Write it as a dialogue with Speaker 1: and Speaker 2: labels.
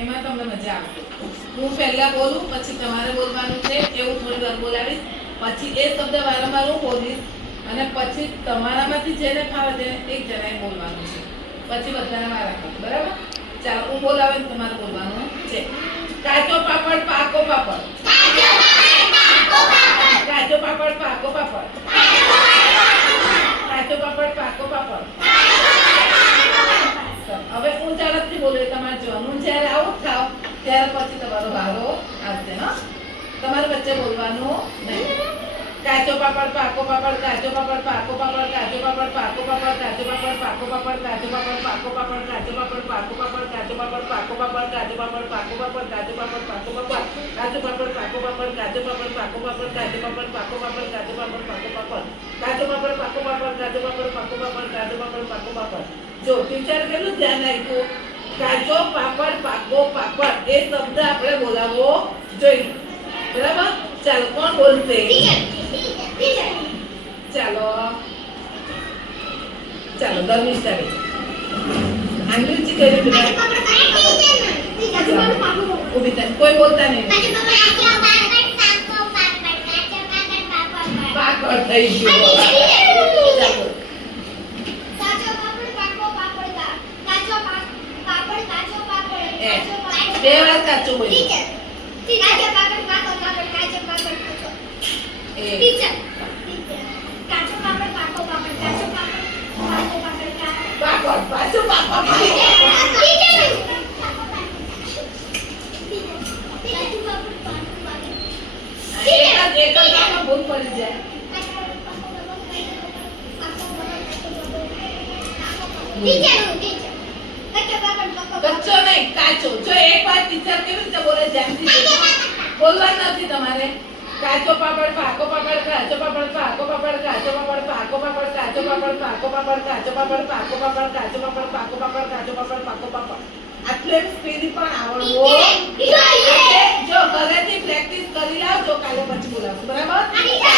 Speaker 1: તમને મજા આવશે. હું પહેલા બોલું, પછી તમારે બોલવાનું છે એવું થોડી વાર બોલાવીશ, પછી એ શબ્દ વારંવાર હું બોલીશ, અને પછી તમારામાંથી જેને ફાવે તેને એક જણાએ બોલવાનું છે. પછી બધાને મારા બરાબર? ચાલો, હું બોલાવે તમારે બોલવાનું છે. કાચો પાપડ પાકો પાપડ કાચો પાપડ પાકો પાપડ કાચો પાપડ પાકો પાપડ હવે હું ઝડપથી બોલું એટલે તમારે જોવાનું જ્યારે આવું થાવ ત્યારે પછી તમારો વારો આવશે હા તમારે વચ્ચે બોલવાનું નહીં કાચો પાપડ પાકો પાપડ કાચો પાપડ પાકો પાપડ કાચો પાપડ પાકો પાપડ કાચો પાપડ પાકો પાપડ કાચો પાપડ પાકો પાપડ કાચો પાપડ પાકો પાપડ કાચો પાપડ પાકો પાપડ કાચો પાપડ પાકો પાપડ કાચો પાપડ પાકો પાપડ કાચો પાપડ પાકો પાપડ કાચો પાપડ પાકો પાપડ કાચો પાપડ પાકો પાપડ કાચો પાપડ પાકો પાપડ કાચો પાપડ પાકો પાપડ કાચો પાપડ પાકો પાપડ કાચો પાપડ પાકો પાપડ જો ટીચર કેટલું ધ્યાન આપ્યું કાચો પાપડ પાકો એ શબ્દ આપણે બોલાવવો જોઈએ બરાબર? ચાલો કોણ બોલશે? ચાલો. ચાલો ધર્મિષ્ઠા બેન આંગળી કરી થાય. કોઈ બોલતા નહીં. પાકડ થઈ ગયું. એ. બે વાર કાચું બોલ્યું ટીચર ટીચર પાપડ પાપડ પાપડ કાચું પડી જાય ટીચર ટીચર બચ્ચો નહીં કાચો જો એક વાર ટીચર કેવી રીતે બોલે ધ્યાનથી બોલવાનું નથી તમારે કાચો પાપડ પાકો પાપડ કાચો પાપડ પાકો પાપડ કાચો પાપડ પાકો પાપડ કાચો પાપડ પાકો પાપડ કાચો પાપડ પાકો પાપડ કાચો પાપડ પાકો પાપડ કાચો પાપડ પાકો પાપડ આટલે સ્પીડ પણ આવડવો જો ઘરેથી પ્રેક્ટિસ કરી લાવ તો કાલે પછી બોલાવશું બરાબર